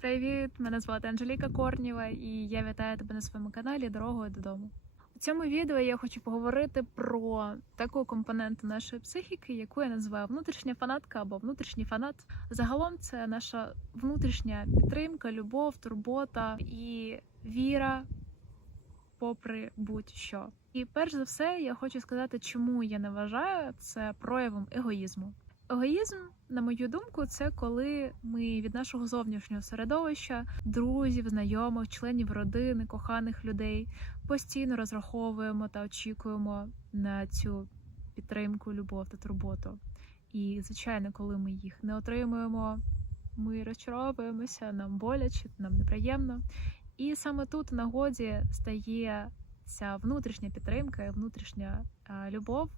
Привіт! Мене звати Анжеліка Корнєва, і я вітаю тебе на своєму каналі Дорогою додому. У цьому відео я хочу поговорити про таку компоненту нашої психіки, яку я називаю внутрішня фанатка або внутрішній фанат. Загалом це наша внутрішня підтримка, любов, турбота і віра попри будь-що. І перш за все я хочу сказати, чому я не вважаю це проявом егоїзму. Егоїзм, на мою думку, це коли ми від нашого зовнішнього середовища, друзів, знайомих, членів родини, коханих людей постійно розраховуємо та очікуємо на цю підтримку, любов та турботу. І, звичайно, коли ми їх не отримуємо, ми розчаровуємося, нам боляче, нам неприємно. І саме тут в нагоді стає ця внутрішня підтримка, внутрішня любов,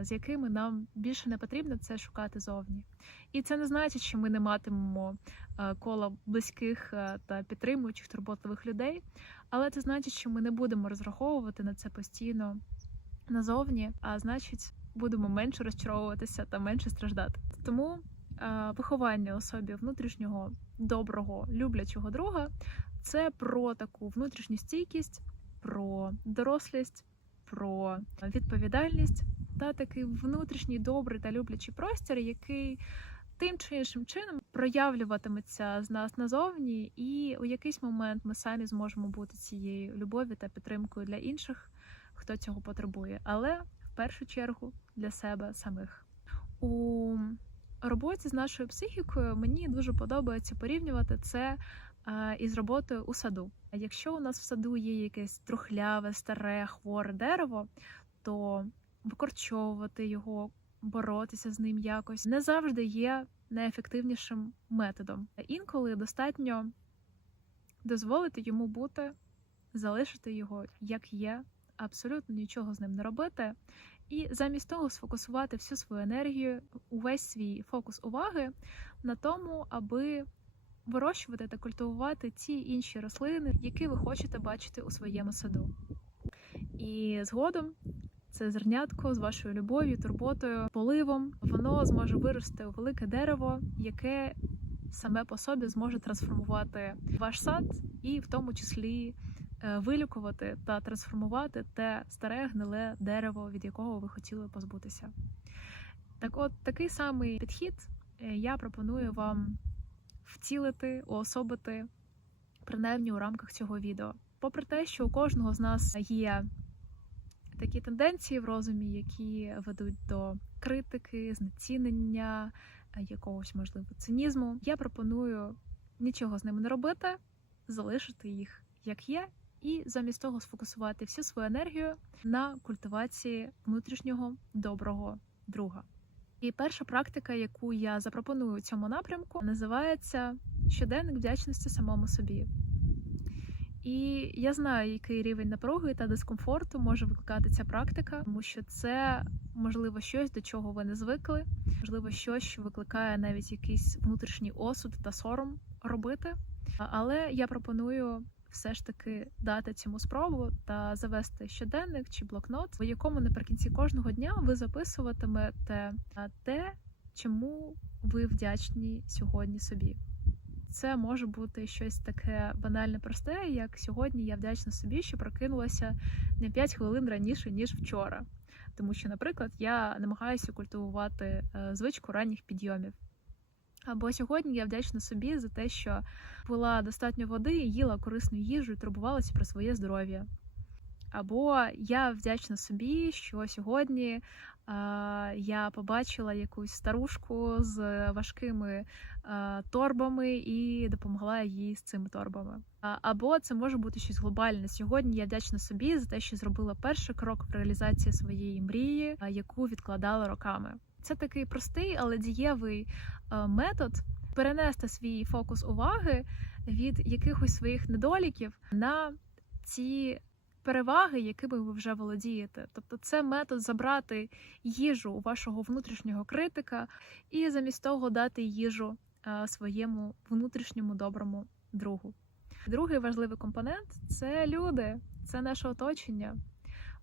з якими нам більше не потрібно це шукати зовні. І це не значить, що ми не матимемо кола близьких та підтримуючих, турботливих людей, але це значить, що ми не будемо розраховувати на це постійно назовні, а значить, будемо менше розчаровуватися та менше страждати. Тому виховання особі внутрішнього, доброго, люблячого друга – це про таку внутрішню стійкість, про дорослість, про відповідальність та такий внутрішній добрий та люблячий простір, який тим чи іншим чином проявлюватиметься з нас назовні, і у якийсь момент ми самі зможемо бути цією любов'ю та підтримкою для інших, хто цього потребує, але в першу чергу для себе самих. У роботі з нашою психікою мені дуже подобається порівнювати це із роботою у саду. Якщо у нас в саду є якесь трухляве, старе, хворе дерево, то викорчовувати його, боротися з ним якось не завжди є найефективнішим методом. Інколи достатньо дозволити йому бути, залишити його як є, абсолютно нічого з ним не робити, і замість того сфокусувати всю свою енергію, увесь свій фокус уваги на тому, аби вирощувати та культивувати ті інші рослини, які ви хочете бачити у своєму саду. І згодом це зернятко з вашою любов'ю, турботою, поливом, воно зможе вирости у велике дерево, яке саме по собі зможе трансформувати ваш сад і в тому числі вилікувати та трансформувати те старе гниле дерево, від якого ви хотіли позбутися. Так от, такий самий підхід я пропоную вам втілити, уособити, принаймні у рамках цього відео. Попри те, що у кожного з нас є такі тенденції в розумі, які ведуть до критики, знецінення, якогось, можливо, цинізму, я пропоную нічого з ними не робити, залишити їх як є, і замість того сфокусувати всю свою енергію на культивації внутрішнього доброго друга. І перша практика, яку я запропоную у цьому напрямку, називається «Щоденник вдячності самому собі». І я знаю, який рівень напруги та дискомфорту може викликати ця практика, тому що це, можливо, щось, до чого ви не звикли, можливо, щось, що викликає навіть якийсь внутрішній осуд та сором робити. Але я пропоную все ж таки дати цьому спробу та завести щоденник чи блокнот, в якому наприкінці кожного дня ви записуватимете те, чому ви вдячні сьогодні собі. Це може бути щось таке банальне просте, як сьогодні я вдячна собі, що прокинулася на 5 хвилин раніше, ніж вчора. Тому що, наприклад, я намагаюся культивувати звичку ранніх підйомів. Або сьогодні я вдячна собі за те, що пила достатньо води, їла корисну їжу і турбувалася про своє здоров'я. Або я вдячна собі, що сьогодні я побачила якусь старушку з важкими торбами і допомогла їй з цими торбами. Або це може бути щось глобальне. Сьогодні я вдячна собі за те, що зробила перший крок в реалізації своєї мрії, яку відкладала роками. Це такий простий, але дієвий метод перенести свій фокус уваги від якихось своїх недоліків на ці переваги, якими ви вже володієте. Тобто це метод забрати їжу у вашого внутрішнього критика і замість того дати їжу своєму внутрішньому доброму другу. Другий важливий компонент – це люди, це наше оточення.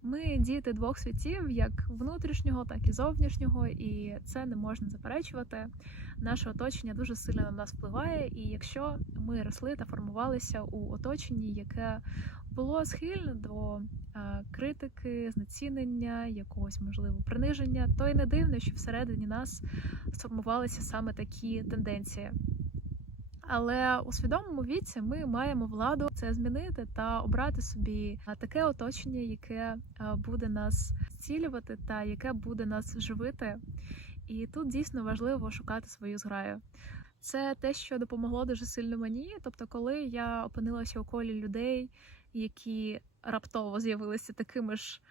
Ми діти двох світів, як внутрішнього, так і зовнішнього, і це не можна заперечувати. Наше оточення дуже сильно на нас впливає, і якщо ми росли та формувалися у оточенні, яке було схильне до критики, знецінення, якогось, можливо, приниження, то й не дивно, що всередині нас сформувалися саме такі тенденції. Але у свідомому віці ми маємо владу це змінити та обрати собі таке оточення, яке буде нас зцілювати та яке буде нас живити. І тут дійсно важливо шукати свою зграю. Це те, що допомогло дуже сильно мені. Тобто, коли я опинилася у колі людей, які раптово з'явилися такими ж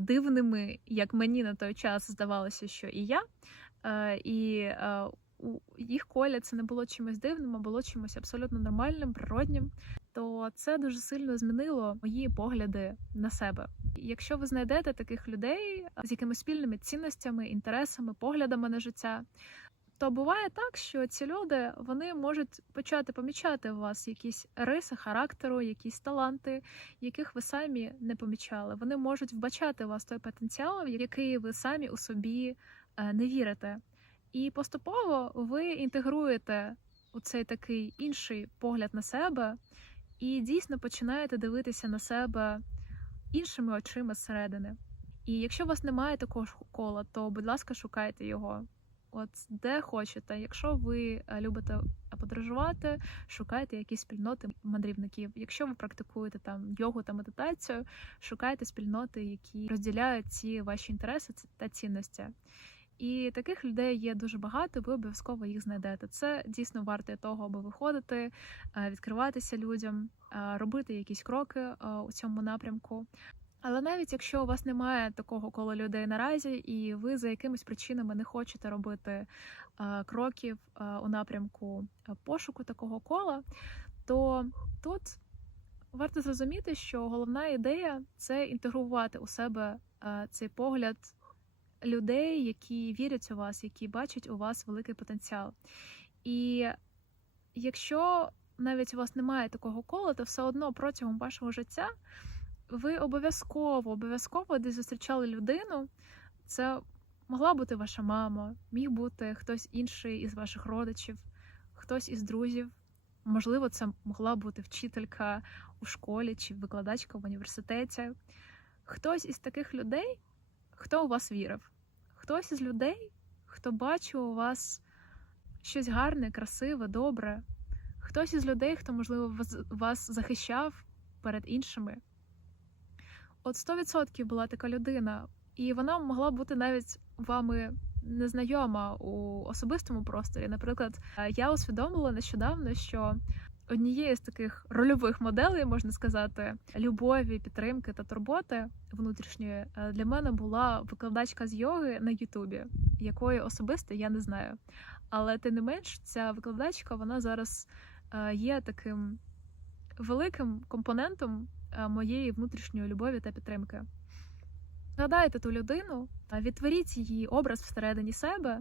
дивними, як мені на той час здавалося, що і я, і у їх колі це не було чимось дивним, а було чимось абсолютно нормальним, природнім, то це дуже сильно змінило мої погляди на себе. Якщо ви знайдете таких людей з якимись спільними цінностями, інтересами, поглядами на життя, то буває так, що ці люди, вони можуть почати помічати у вас якісь риси характеру, якісь таланти, яких ви самі не помічали. Вони можуть вбачати у вас той потенціал, в який ви самі у собі не вірите. І поступово ви інтегруєте у цей такий інший погляд на себе і дійсно починаєте дивитися на себе іншими очима зсередини. І якщо у вас немає такого кола, то, будь ласка, шукайте його. От де хочете. Якщо ви любите подорожувати, шукайте якісь спільноти мандрівників. Якщо ви практикуєте там йогу та медитацію, шукайте спільноти, які розділяють ці ваші інтереси та цінності. І таких людей є дуже багато, ви обов'язково їх знайдете. Це дійсно варте того, аби виходити, відкриватися людям, робити якісь кроки у цьому напрямку. Але навіть якщо у вас немає такого кола людей наразі, і ви за якимись причинами не хочете робити кроків у напрямку пошуку такого кола, то тут варто зрозуміти, що головна ідея – це інтегрувати у себе цей погляд людей, які вірять у вас, які бачать у вас великий потенціал. І якщо навіть у вас немає такого кола, то все одно протягом вашого життя ви обов'язково десь зустрічали людину. Це могла бути ваша мама, міг бути хтось інший із ваших родичів, хтось із друзів. Можливо, це могла бути вчителька у школі чи викладачка в університеті. Хтось із таких людей, хто у вас вірив. Хтось із людей, хто бачив у вас щось гарне, красиве, добре. Хтось із людей, хто, можливо, вас захищав перед іншими. От 100% була така людина, і вона могла бути навіть вами незнайома у особистому просторі. Наприклад, я усвідомила нещодавно, що однією з таких рольових моделей, можна сказати, любові, підтримки та турботи внутрішньої для мене була викладачка з йоги на Ютубі, якої особисто я не знаю. Але тим не менш, ця викладачка, вона зараз є таким великим компонентом моєї внутрішньої любові та підтримки. Згадайте ту людину, відтворіть її образ всередині себе.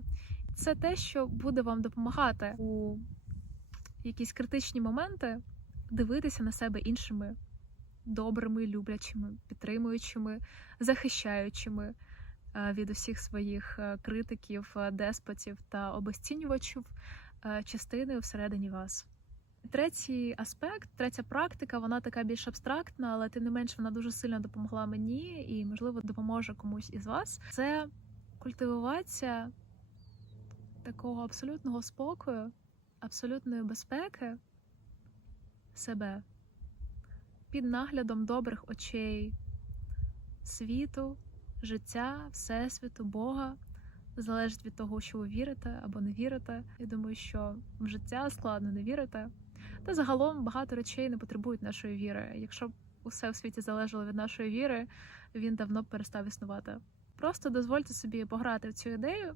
Це те, що буде вам допомагати у якісь критичні моменти дивитися на себе іншими добрими, люблячими, підтримуючими, захищаючими від усіх своїх критиків, деспотів та обесцінювачів частиною всередині вас. Третій аспект, третя практика, вона така більш абстрактна, але тим не менш вона дуже сильно допомогла мені і, можливо, допоможе комусь із вас. Це культивація такого абсолютного спокою, абсолютної безпеки себе під наглядом добрих очей світу, життя, всесвіту, Бога. Залежить від того, що ви вірите або не вірите. Я думаю, що в життя складно не вірити. Та загалом багато речей не потребують нашої віри. Якщо б усе в світі залежало від нашої віри, він давно б перестав існувати. Просто дозвольте собі пограти в цю ідею,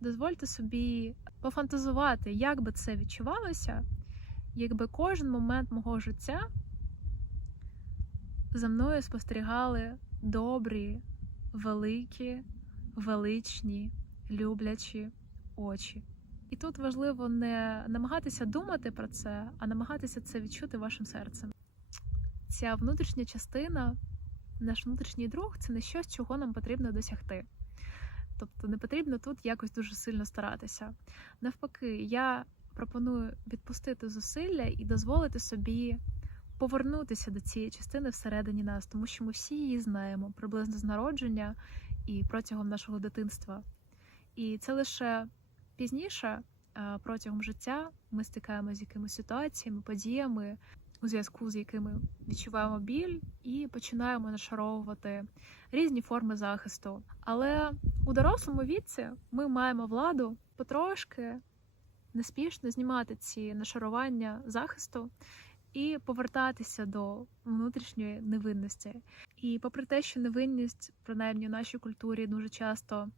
дозвольте собі пофантазувати, як би це відчувалося, якби кожен момент мого життя за мною спостерігали добрі, великі, величні, люблячі очі. І тут важливо не намагатися думати про це, а намагатися це відчути вашим серцем. Ця внутрішня частина наш внутрішній друг це не щось, чого нам потрібно досягти. Тобто не потрібно тут якось дуже сильно старатися. Навпаки, я пропоную відпустити зусилля і дозволити собі повернутися до цієї частини всередині нас, тому що ми всі її знаємо приблизно з народження і протягом нашого дитинства. І це лише пізніше, протягом життя, ми стикаємося з якимись ситуаціями, подіями, у зв'язку з якими відчуваємо біль і починаємо нашаровувати різні форми захисту. Але у дорослому віці ми маємо владу потрошки, неспішно знімати ці нашарування захисту і повертатися до внутрішньої невинності. І попри те, що невинність, принаймні в нашій культурі, дуже часто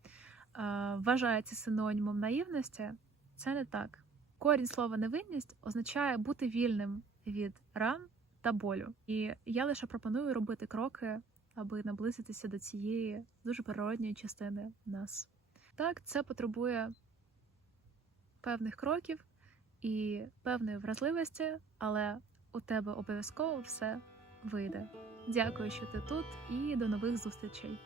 вважається синонімом наївності, це не так. Корінь слова невинність означає бути вільним від ран та болю. І я лише пропоную робити кроки, аби наблизитися до цієї дуже природньої частини нас. Так, це потребує певних кроків і певної вразливості, але у тебе обов'язково все вийде. Дякую, що ти тут, і до нових зустрічей!